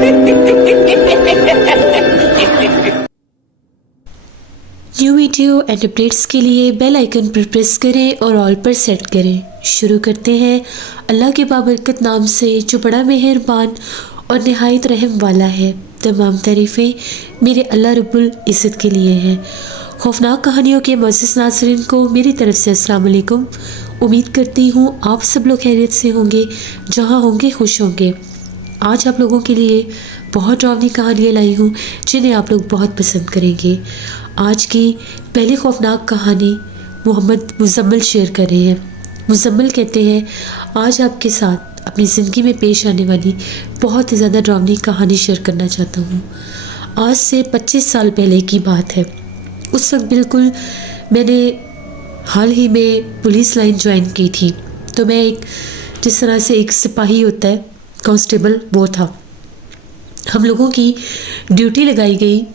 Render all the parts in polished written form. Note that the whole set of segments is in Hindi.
न्यू वीडियो एंड अपडेट्स के लिए बेल आइकन पर प्रेस करें और ऑल पर सेट करें। शुरू करते हैं अल्लाह के बाबरकत नाम से जो बड़ा मेहरबान और नहायत रहम वाला है। तमाम तारीफ़ें मेरे अल्लाह रब्बुल इज़्ज़त के लिए हैं। खौफनाक कहानियों के मुअज़्ज़ज़ नाज़रीन को मेरी तरफ से अस्सलाम वालेकुम। उम्मीद करती हूँ आप सब लोग खैरियत से होंगे, जहाँ होंगे खुश होंगे। आज आप लोगों के लिए बहुत डरावनी कहानियाँ लाई हूँ जिन्हें आप लोग बहुत पसंद करेंगे। आज की पहली खौफनाक कहानी मोहम्मद मुज़म्मिल शेयर कर रहे हैं। मुज़म्मिल कहते हैं, आज आपके साथ अपनी ज़िंदगी में पेश आने वाली बहुत ही ज़्यादा डरावनी कहानी शेयर करना चाहता हूँ। आज से 25 साल पहले की बात है। उस वक्त बिल्कुल मैंने हाल ही में पुलिस लाइन ज्वाइन की थी। तो मैं एक जिस तरह से एक सिपाही होता है, कांस्टेबल, वो था। हम लोगों की ड्यूटी लगाई गई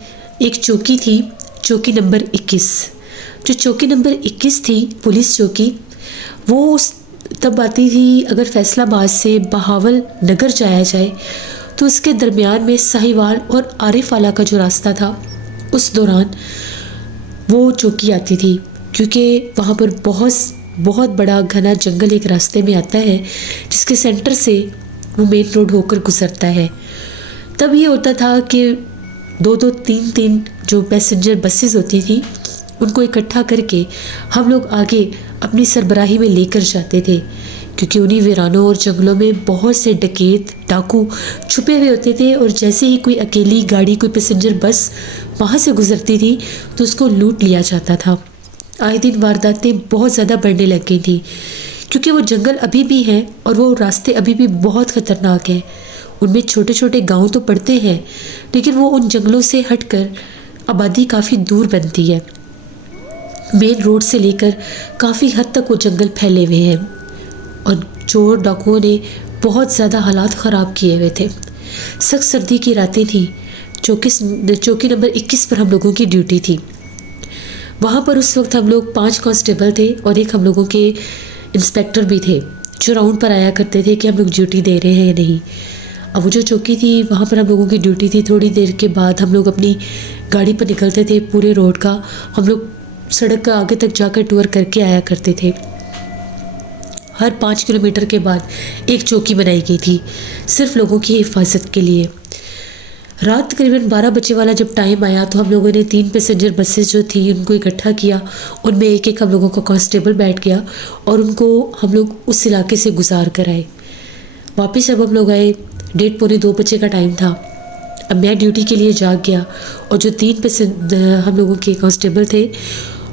एक चौकी थी, चौकी नंबर 21। जो चौकी नंबर 21 थी, पुलिस चौकी, वो तब आती थी अगर फैसलाबाद से बहावल नगर जाया जाए तो उसके दरमियान में साहिवाल और आरिफवाला का जो रास्ता था, उस दौरान वो चौकी आती थी। क्योंकि वहाँ पर बहुत बड़ा घना जंगल एक रास्ते में आता है जिसके सेंटर से वो मेन रोड होकर गुजरता है। तब ये होता था कि 2-2, 3-3 जो पैसेंजर बसेस होती थी उनको इकट्ठा करके हम लोग आगे अपनी सरबराही में लेकर जाते थे। क्योंकि उन्हीं वीरानों और जंगलों में बहुत से डकैत, डाकू छुपे हुए होते थे और जैसे ही कोई अकेली गाड़ी, कोई पैसेंजर बस वहाँ से गुजरती थी तो उसको लूट लिया जाता था। आए दिन वारदातें बहुत ज़्यादा बढ़ने लग गई थी क्योंकि वो जंगल अभी भी हैं और वो रास्ते अभी भी बहुत ख़तरनाक हैं। उनमें छोटे छोटे गांव तो पड़ते हैं लेकिन वो उन जंगलों से हटकर आबादी काफ़ी दूर बनती है। मेन रोड से लेकर काफ़ी हद तक वो जंगल फैले हुए हैं और चोर डाकुओं ने बहुत ज़्यादा हालात ख़राब किए हुए थे। सख्त सर्दी की रातें थी। चौकी नंबर 21 पर हम लोगों की ड्यूटी थी। वहाँ पर उस वक्त हम लोग 5 कांस्टेबल थे और एक हम लोगों के इंस्पेक्टर भी थे जो राउंड पर आया करते थे कि हम लोग ड्यूटी दे रहे हैं या नहीं। अब वो जो चौकी थी वहाँ पर हम लोगों की ड्यूटी थी। थोड़ी देर के बाद हम लोग अपनी गाड़ी पर निकलते थे। पूरे रोड का हम लोग सड़क का आगे तक जाकर टूर करके आया करते थे। हर 5 किलोमीटर के बाद एक चौकी बनाई गई थी सिर्फ लोगों की हिफाजत के लिए। रात तकरीबन 12 बजे वाला जब टाइम आया तो हम लोगों ने 3 पैसेंजर बसेस जो थी उनको इकट्ठा किया। उनमें एक एक हम लोगों का कांस्टेबल बैठ गया और उनको हम लोग उस इलाके से गुजार कर आए। वापस जब हम लोग आए 1:30-2 बजे का टाइम था। अब मैं ड्यूटी के लिए जाग गया और जो 3 हम लोगों के कांस्टेबल थे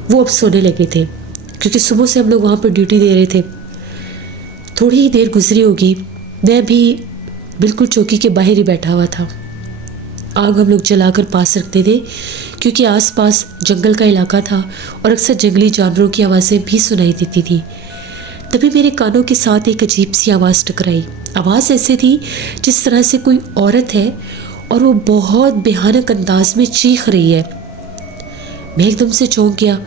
वो अब सोने लगे थे क्योंकि सुबह से हम लोग वहाँ पर ड्यूटी दे रहे थे। थोड़ी ही देर गुजरी होगी, मैं भी बिल्कुल चौकी के बाहर ही बैठा हुआ था। आग हम लोग जलाकर पास रखते थे क्योंकि आसपास जंगल का इलाका था और अक्सर जंगली जानवरों की आवाज़ें भी सुनाई देती थी। तभी मेरे कानों के साथ एक अजीब सी आवाज़ टकराई। आवाज़ ऐसे थी जिस तरह से कोई औरत है और वो बहुत भयानक अंदाज में चीख रही है। मैं एकदम से चौंक गया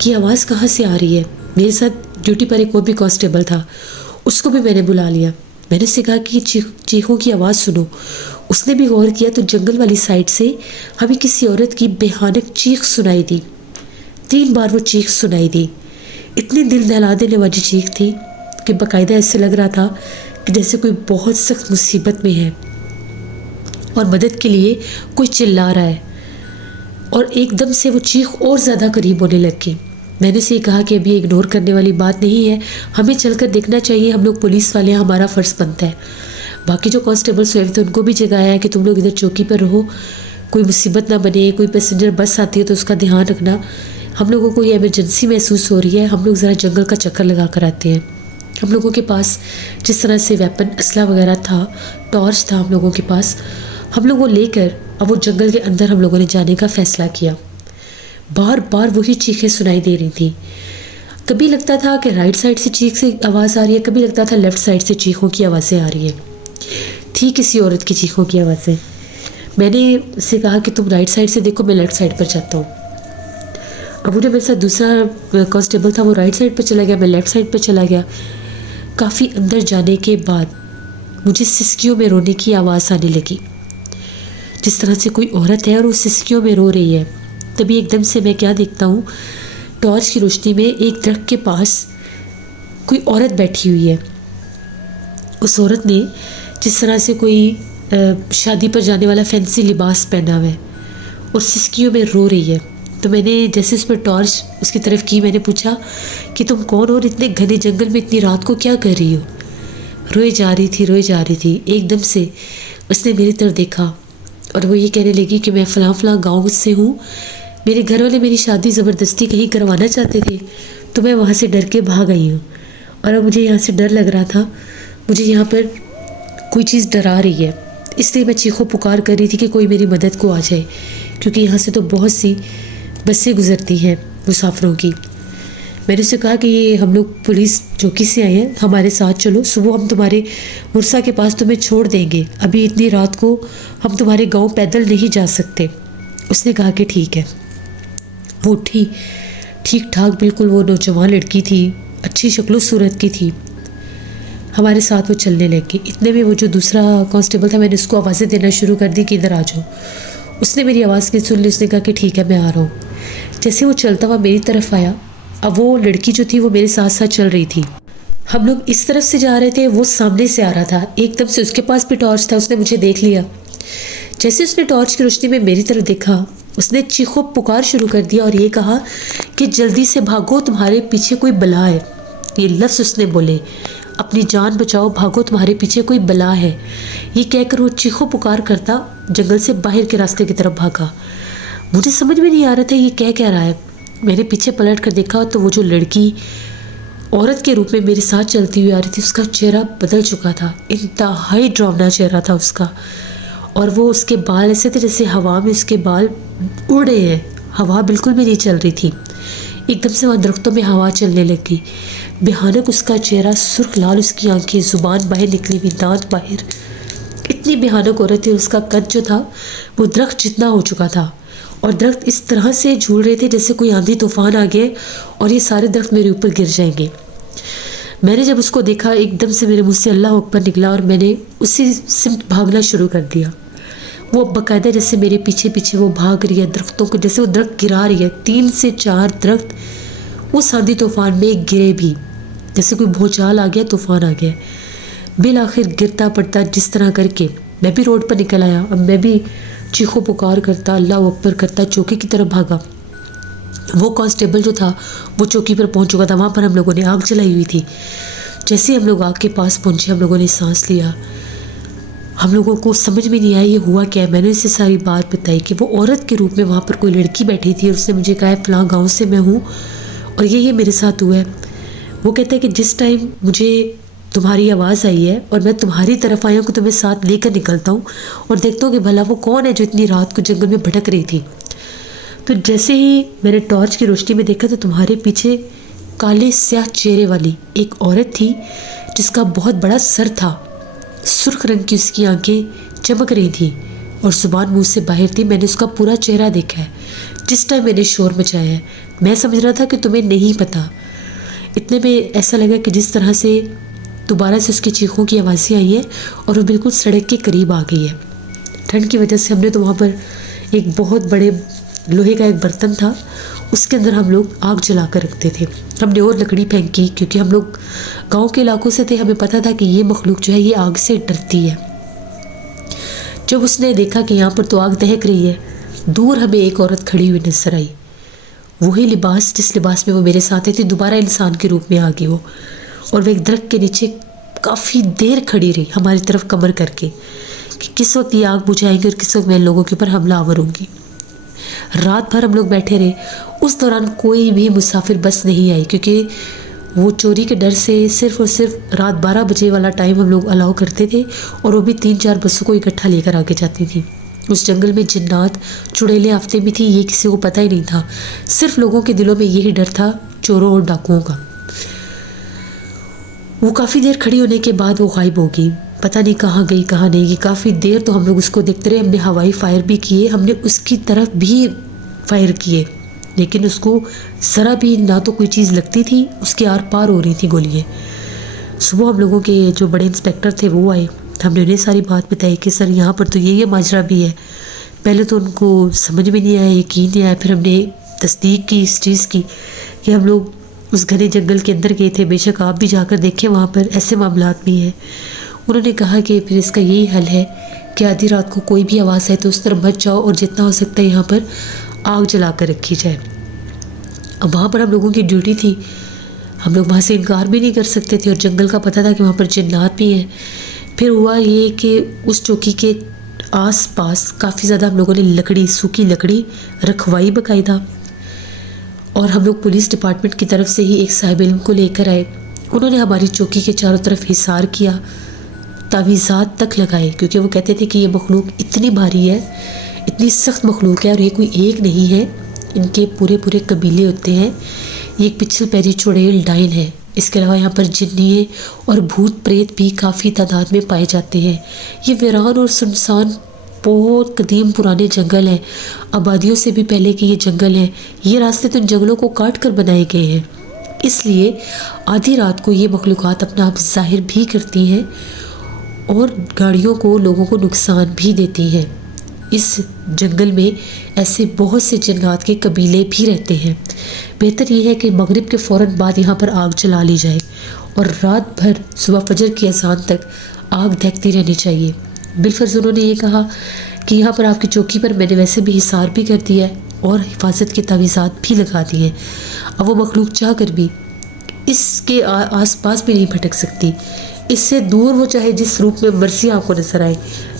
कि आवाज़ कहाँ से आ रही है। मेरे साथ ड्यूटी पर एक और भी कांस्टेबल था, उसको भी मैंने बुला लिया। मैंने उससे कहा कि चीखों की आवाज़ सुनो। उसने भी गौर किया तो जंगल वाली साइड से हमें किसी औरत की भयानक चीख सुनाई दी। 3 बार वो चीख सुनाई दी। इतनी दिल दहला देने वाली चीख थी कि बाकायदा ऐसे लग रहा था कि जैसे कोई बहुत सख्त मुसीबत में है और मदद के लिए कोई चिल्ला रहा है। और एकदम से वो चीख और ज़्यादा करीब होने लग गई। मैंने उसे कहा कि अभी इग्नोर करने वाली बात नहीं है, हमें चलकर देखना चाहिए, हम लोग पुलिस वाले हैं, हमारा फ़र्ज़ बनता है। बाकी जो कांस्टेबल सोए थे उनको भी जगाया है कि तुम लोग इधर चौकी पर रहो, कोई मुसीबत ना बने, कोई पैसेंजर बस आती है तो उसका ध्यान रखना। हम लोगों को ये इमरजेंसी महसूस हो रही है, हम लोग ज़रा जंगल का चक्कर लगा कर आते हैं। हम लोगों के पास जिस तरह से वेपन, असला वगैरह था, टॉर्च था हम लोगों के पास, हम लोग वो लेकर अब वो जंगल के अंदर हम लोगों ने जाने का फ़ैसला किया। बार बार वही चीखें सुनाई दे रही थी। कभी लगता था कि राइट साइड से चीख से आवाज़ आ रही है, कभी लगता था लेफ़्ट साइड से चीखों की आवाज़ें आ रही है। थी किसी औरत की चीखों की आवाज़ें। मैंने उससे कहा कि तुम राइट साइड से देखो, मैं लेफ़्ट साइड पर जाता हूँ। अब वो जो मेरे साथ दूसरा कांस्टेबल था वो राइट साइड पर चला गया, मैं लेफ़्ट साइड पर चला गया। काफ़ी अंदर जाने के बाद मुझे सिसकियों में रोने की आवाज़ आने लगी। जिस तरह से कोई औरत है और वो सिसकियों में रो रही है। तभी एकदम से मैं क्या देखता हूँ, टॉर्च की रोशनी में एक दरख्त के पास कोई औरत बैठी हुई है। उस औरत ने जिस तरह से कोई शादी पर जाने वाला फैंसी लिबास पहना हुआ है और सिसकियों में रो रही है। तो मैंने जैसे उस पर टॉर्च उसकी तरफ की, मैंने पूछा कि तुम कौन हो और इतने घने जंगल में इतनी रात को क्या कर रही हो। रोए जा रही थी। एकदम से उसने मेरी तरफ देखा और वो ये कहने लगी कि मैं फ़लाँ फ़लाँ गाँव से हूँ, मेरे घर वाले मेरी शादी ज़बरदस्ती कहीं करवाना चाहते थे, तो मैं वहाँ से डर के भाग आई हूँ और अब मुझे यहाँ से डर लग रहा था, मुझे यहाँ पर कोई चीज़ डरा रही है, इसलिए मैं चीखों पुकार कर रही थी कि कोई मेरी मदद को आ जाए, क्योंकि यहाँ से तो बहुत सी बसें गुजरती हैं मुसाफिरों की। मैंने उससे कहा कि ये हम लोग पुलिस चौकी से आए हैं, हमारे साथ चलो, सुबह हम तुम्हारे मुरसा के पास तुम्हें छोड़ देंगे, अभी इतनी रात को हम तुम्हारे गांव पैदल नहीं जा सकते। उसने कहा कि ठीक है। वो उठी, ठीक ठाक बिल्कुल वो नौजवान लड़की थी, अच्छी शक्लो सूरत की थी। हमारे साथ वो चलने लगी। इतने में वो जो दूसरा कांस्टेबल था, मैंने उसको आवाज़ें देना शुरू कर दी कि इधर आ जाओ। उसने मेरी आवाज़ की सुन ली, उसने कहा कि ठीक है मैं आ रहा हूँ। जैसे वो चलता हुआ मेरी तरफ आया, अब वो लड़की जो थी वो मेरे साथ साथ चल रही थी। हम लोग इस तरफ से जा रहे थे, वो सामने से आ रहा था। एकदम से उसके पास भी टॉर्च था, उसने मुझे देख लिया। जैसे उसने टॉर्च की रोशनी में मेरी तरफ देखा, उसने चीखों पुकार शुरू कर दिया और ये कहा कि जल्दी से भागो, तुम्हारे पीछे कोई बला है। ये लफ्ज़ उसने बोले, अपनी जान बचाओ, भागो, तुम्हारे पीछे कोई बला है। ये कहकर वो चीखों पुकार करता जंगल से बाहर के रास्ते की तरफ भागा। मुझे समझ में नहीं आ रहा था ये क्या रहा है। मैंने पीछे पलट कर देखा तो वो जो लड़की औरत के रूप में मेरे साथ चलती हुई आ रही थी, उसका चेहरा बदल चुका था, इंतहाई डरावना चेहरा था उसका। और वो उसके बाल ऐसे थे जैसे हवा में उसके बाल उड़ रहे हैं, हवा बिल्कुल भी नहीं चल रही थी। एकदम से वहाँ दरख्तों में हवा चलने लगी। भयानक उसका चेहरा, सुर्ख लाल उसकी आंखें, जुबान बाहर निकली हुई, दांत बाहर। इतनी भयानक औरत थी। उसका कद जो था वो दरख्त जितना हो चुका था और दरख्त इस तरह से झूल रहे थे जैसे कोई आंधी तूफान आ गए और ये सारे दरख्त मेरे ऊपर गिर जाएंगे। मैंने जब उसको देखा, एकदम से मेरे मुंह से अल्लाह अकबर निकला और मैंने उसी से भागना शुरू कर दिया। वो बाकायदा जैसे मेरे पीछे पीछे वो भाग रही है दरख्तों को, जैसे वो दरख्त गिरा रही है। 3 से 4 दरख्त उस आंधी तूफान में गिरे भी, जैसे कोई भूचाल आ गया, तूफान आ गया। बिल आखिर गिरता पड़ता जिस तरह करके मैं भी रोड पर निकल आया। अब मैं भी चीखों पुकार करता, अल्लाह अकबर करता चौकी की तरफ भागा। वो कांस्टेबल जो था वो चौकी पर पहुंच चुका था। वहाँ पर हम लोगों ने आग जलाई हुई थी। जैसे हम लोग आग के पास पहुंचे, हम लोगों ने सांस लिया। हम लोगों को समझ में नहीं आया ये हुआ क्या है। मैंने उसे सारी बात बताई कि वो औरत के रूप में वहाँ पर कोई लड़की बैठी थी और उसने मुझे कहा है फ़लाँ गाँव से मैं हूँ और ये मेरे साथ हुआ है। वो कहता है कि जिस टाइम मुझे तुम्हारी आवाज़ आई है और मैं तुम्हारी तरफ आया हूँ कि तुम्हें साथ लेकर निकलता हूँ और देखता हूँ कि भला वो कौन है जो इतनी रात को जंगल में भटक रही थी। तो जैसे ही मैंने टॉर्च की रोशनी में देखा तो तुम्हारे पीछे काले स्याह चेहरे वाली एक औरत थी जिसका बहुत बड़ा सर था, सुर्ख रंग की उसकी आंखें चमक रही थी और जुबान मुंह से बाहर थी। मैंने उसका पूरा चेहरा देखा है जिस टाइम मैंने शोर मचाया है। मैं समझ रहा था कि तुम्हें नहीं पता। इतने में ऐसा लगा कि जिस तरह से दोबारा से उसकी चीखों की आवाज़ें आई हैं और वो बिल्कुल सड़क के करीब आ गई है। ठंड की वजह से हमने तो वहाँ पर एक बहुत बड़े लोहे का एक बर्तन था, उसके अंदर हम लोग आग जला कर रखते थे। हमने और लकड़ी फेंकी क्योंकि हम लोग गांव के इलाकों से थे, हमें पता था कि ये मखलूक जो है ये आग से डरती है। जब उसने देखा कि यहाँ पर तो आग दहक रही है, दूर हमें एक औरत खड़ी हुई नजर आई। वही लिबास जिस लिबास में वो मेरे साथ थी, दोबारा इंसान के रूप में आ गई वो। और वो एक दरख्त के नीचे काफ़ी देर खड़ी रही हमारी तरफ कमर करके कि किस वक्त ये आग बुझाएंगे और किस वक्त मैं लोगों के ऊपर हमला आवर होंगी। रात भर हम लोग बैठे रहे। उस दौरान कोई भी मुसाफिर बस नहीं आई क्योंकि वो चोरी के डर से सिर्फ और सिर्फ रात 12 बजे वाला टाइम हम लोग अलाउ करते थे और वो भी 3-4 बसों को इकट्ठा लेकर आगे जाती थी। उस जंगल में जिन्नात चुड़ैलें आफतें भी थी, ये किसी को पता ही नहीं था। सिर्फ लोगों के दिलों में यही डर था चोरों और डाकुओं का। वो काफ़ी देर खड़ी होने के बाद वो गायब हो गई, पता नहीं कहाँ गई कहाँ नहीं गई। काफ़ी देर तो हम लोग उसको देखते रहे। हमने हवाई फायर भी किए, हमने उसकी तरफ भी फायर किए, लेकिन उसको ज़रा भी ना तो कोई चीज़ लगती थी, उसके आर पार हो रही थी गोलियाँ। सुबह हम लोगों के जो बड़े इंस्पेक्टर थे वो आए, हमने उन्हें सारी बात बताई कि सर यहाँ पर तो ये माजरा भी है। पहले तो उनको समझ में नहीं आया, यकीन नहीं आया। फिर हमने तस्दीक की इस चीज़ की कि हम लोग उस घने जंगल के अंदर गए थे, बेशक आप भी जाकर देखें, वहाँ पर ऐसे मामलात भी हैं। उन्होंने कहा कि फिर इसका यही हल है कि आधी रात को कोई भी आवाज़ आए तो उस तरफ मत जाओ और जितना हो सकता है यहाँ पर आग जला कर रखी जाए। अब वहाँ पर हम लोगों की ड्यूटी थी, हम लोग वहाँ से इनकार भी नहीं कर सकते थे और जंगल का पता था कि वहाँ पर जिन्नात भी हैं। फिर हुआ ये कि उस चौकी के आस पास काफ़ी ज़्यादा हम लोगों ने लकड़ी, सूखी लकड़ी रखवाई बाकायदा, और हम लोग पुलिस डिपार्टमेंट की तरफ से ही एक साहिब इल्म को लेकर आए। उन्होंने हमारी चौकी के चारों तरफ हिसार किया, तावीज़ात तक लगाए, क्योंकि वो कहते थे कि ये मखलूक इतनी भारी है, इतनी सख्त मखलूक है और ये कोई एक नहीं है, इनके पूरे पूरे कबीले होते हैं। ये एक पिछल पैरी चुड़ैल डाइन है। इसके अलावा यहाँ पर जिन्निये और भूत प्रेत भी काफ़ी तादाद में पाए जाते हैं। ये वीरान और सुनसान बहुत कदीम पुराने जंगल हैं, आबादियों से भी पहले के ये जंगल हैं। ये रास्ते तो इन जंगलों को काट कर बनाए गए हैं, इसलिए आधी रात को ये मखलूक़ात अपना आप ज़ाहिर भी करती हैं और गाड़ियों को, लोगों को नुकसान भी देती हैं। इस जंगल में ऐसे बहुत से जिन्नात के कबीले भी रहते हैं। बेहतर ये है कि मगरिब के फ़ौरन बाद यहाँ पर आग जला ली जाए और रात भर सुबह फजर की अज़ान तक आग दहकती रहनी चाहिए। बिलफर्ज उन्होंने ये कहा कि यहाँ पर आपकी चौकी पर मैंने वैसे भी हिसार भी कर दिया है और हिफाजत के तावीज़ात भी लगा दिए हैं। अब वो मखलूक चाह कर भी इसके आस पास भी नहीं भटक सकती। इससे दूर वो चाहे जिस रूप में मर्जी आपको नजर आए,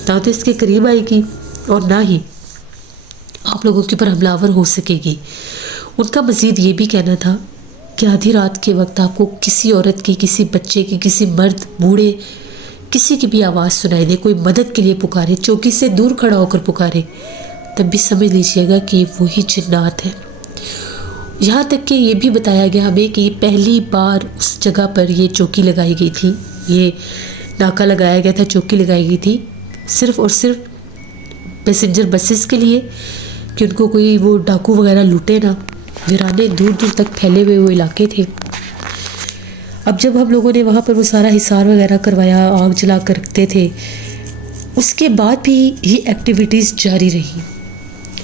ना तो इसके करीब आएगी और ना ही आप लोगों के ऊपर हमलावर हो सकेगी। उनका मज़ीद ये भी कहना था कि आधी रात के वक्त आपको किसी औरत की, किसी बच्चे की, किसी मर्द, बूढ़े, किसी की भी आवाज़ सुनाई दे, कोई मदद के लिए पुकारे, चौकी से दूर खड़ा होकर पुकारे, तब भी समझ लीजिएगा कि वही जिन्नात है। यहाँ तक कि ये भी बताया गया हमें कि पहली बार उस जगह पर ये चौकी लगाई गई थी, ये नाका लगाया गया था, चौकी लगाई गई थी सिर्फ़ और सिर्फ पैसेंजर बसेस के लिए कि उनको कोई वो डाकू वगैरह लूटे ना। वीराने दूर दूर तक फैले हुए वो इलाके थे। अब जब हम लोगों ने वहाँ पर वो सारा हिसार वगैरह करवाया, आग जला कर रखते थे, उसके बाद भी ये एक्टिविटीज़ जारी रही।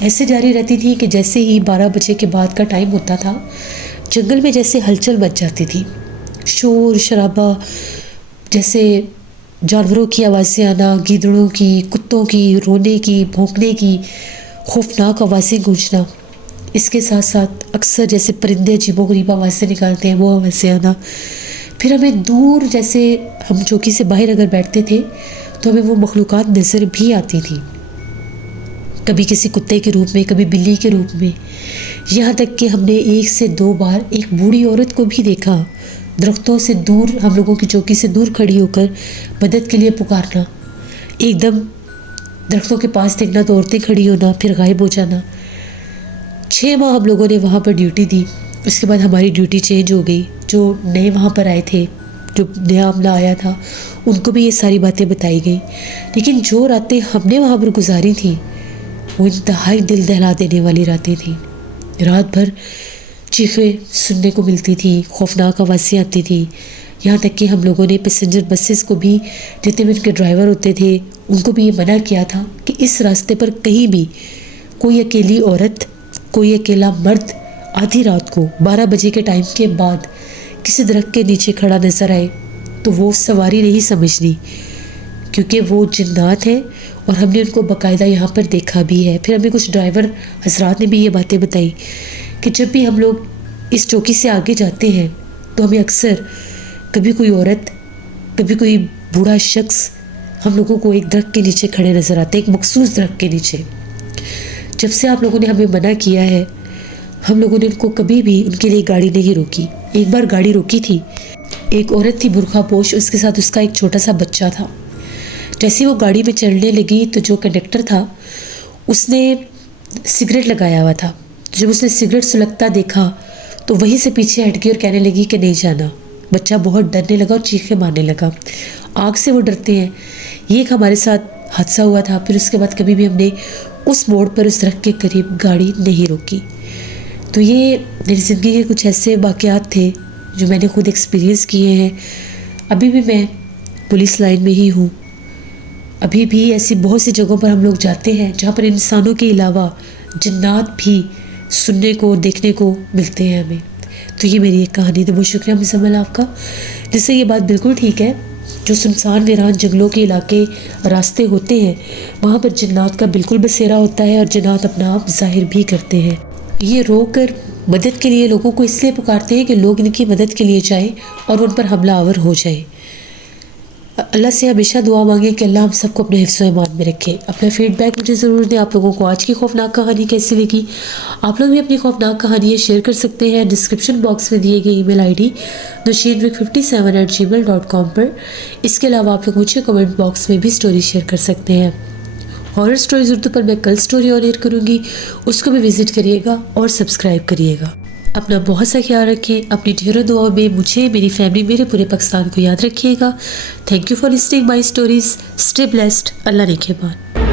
ऐसे जारी रहती थी कि जैसे ही 12 बजे के बाद का टाइम होता था, जंगल में जैसे हलचल मच जाती थी, शोर शराबा, जैसे जानवरों की आवाज़ें आना, गीदड़ों की, कुत्तों की, रोने की, भौंकने की खौफनाक आवाज़ें गूंजना। इसके साथ साथ अक्सर जैसे परिंदे अजीबोगरीब आवाज़ें निकालते हैं, वो आवाज़ें आना। फिर हमें दूर, जैसे हम चौकी से बाहर अगर बैठते थे तो हमें वो मखलूक़ात नज़र भी आती थी, कभी किसी कुत्ते के रूप में, कभी बिल्ली के रूप में। यहाँ तक कि हमने 1 से 2 बार एक बूढ़ी औरत को भी देखा, दरख्तों से दूर, हम लोगों की चौकी से दूर खड़ी होकर मदद के लिए पुकारना। एकदम दरख्तों के पास देखना तो औरतें खड़ी होना, फिर गायब हो जाना। 6 माह हम लोगों ने वहाँ पर ड्यूटी दी। उसके बाद हमारी ड्यूटी चेंज हो गई। जो नए वहाँ पर आए थे, जो नया अमला आया था, उनको भी ये सारी बातें बताई गई। लेकिन जो रातें हमने वहाँ पर गुजारी थी वो इंतहाई दिल दहला देने वाली रातें थी। रात भर चीखें सुनने को मिलती थी, खौफनाक आवाज़ें आती थी। यहाँ तक कि हम लोगों ने पैसेंजर बसेस को भी, जितने भी उनके ड्राइवर होते थे, उनको भी ये मना किया था कि इस रास्ते पर कहीं भी कोई अकेली औरत, कोई अकेला मर्द आधी रात को 12 बजे के टाइम के बाद किसी दरख्त के नीचे खड़ा नज़र आए तो वो सवारी नहीं समझनी, क्योंकि वो जिन्नात है और हमने उनको बाकायदा यहाँ पर देखा भी है। फिर हमें कुछ ड्राइवर हजरात ने भी ये बातें बताई कि जब भी हम लोग इस चौकी से आगे जाते हैं तो हमें अक्सर कभी कोई औरत, कभी कोई बूढ़ा शख्स हम लोगों को एक दरख्त के नीचे खड़े नज़र आते हैं, एक मखसूस दरख्त के नीचे। जब से आप लोगों ने हमें मना किया है, हम लोगों ने उनको कभी भी उनके लिए गाड़ी नहीं रोकी। एक बार गाड़ी रोकी थी, एक औरत थी बुरखा पोश, उसके साथ उसका एक छोटा सा बच्चा था। जैसे ही वो गाड़ी में चढ़ने लगी तो जो कंडक्टर था उसने सिगरेट लगाया हुआ था। जब उसने सिगरेट सुलगता देखा तो वहीं से पीछे हट गई और कहने लगी कि नहीं जाना। बच्चा बहुत डरने लगा और चीखें मारने लगा। आग से वो डरते हैं। ये एक हमारे साथ हादसा हुआ था। फिर उसके बाद कभी भी हमने उस मोड़ पर, उस दरख्त के करीब गाड़ी नहीं रोकी। तो ये मेरी ज़िंदगी के कुछ ऐसे वाक़यात थे जो मैंने खुद एक्सपीरियंस किए हैं। अभी भी मैं पुलिस लाइन में ही हूँ अभी भी ऐसी बहुत सी जगहों पर हम लोग जाते हैं जहाँ पर इंसानों के अलावा जिन्नात भी सुनने को देखने को मिलते हैं हमें। तो ये मेरी एक कहानी थी। बहुत शुक्रिया मुज़म्मिल आपका। जिससे ये बात बिल्कुल ठीक है, जो सुनसान वीरान जंगलों के इलाके रास्ते होते हैं वहाँ पर जिन्नात का बिल्कुल बसेरा होता है और जिन्नात अपना आप जाहिर भी करते हैं। ये रोकर मदद के लिए लोगों को इसलिए पुकारते हैं कि लोग इनकी मदद के लिए जाएं और उन पर हमलावर हो जाएं। अल्लाह से हमेशा दुआ मांगे कि अल्लाह हम सबको अपने हिफ्ज़ व ईमान में रखे। अपना फीडबैक मुझे ज़रूर दें। आप लोगों को आज की खौफनाक कहानी कैसी लगी? आप लोग भी अपनी खौफनाक कहानियाँ शेयर कर सकते हैं डिस्क्रिप्शन बॉक्स में दिए गए ईमेल आईडी nusheedrik57@gmail.com पर। इसके अलावा आप लोग मुझे कमेंट बॉक्स में भी स्टोरी शेयर कर सकते हैं। हॉरर स्टोरीज उर्दू पर मैं कल स्टोरी ऑन एयर करूँगी, उसको भी विज़िट करिएगा और सब्सक्राइब करिएगा। अपना बहुत सा ख्याल रखें। अपनी ढेरों दुआओं में मुझे, मेरी फैमिली, मेरे पूरे पाकिस्तान को याद रखिएगा। Thank you for listening my stories. Stay blessed. Allah निगहबान।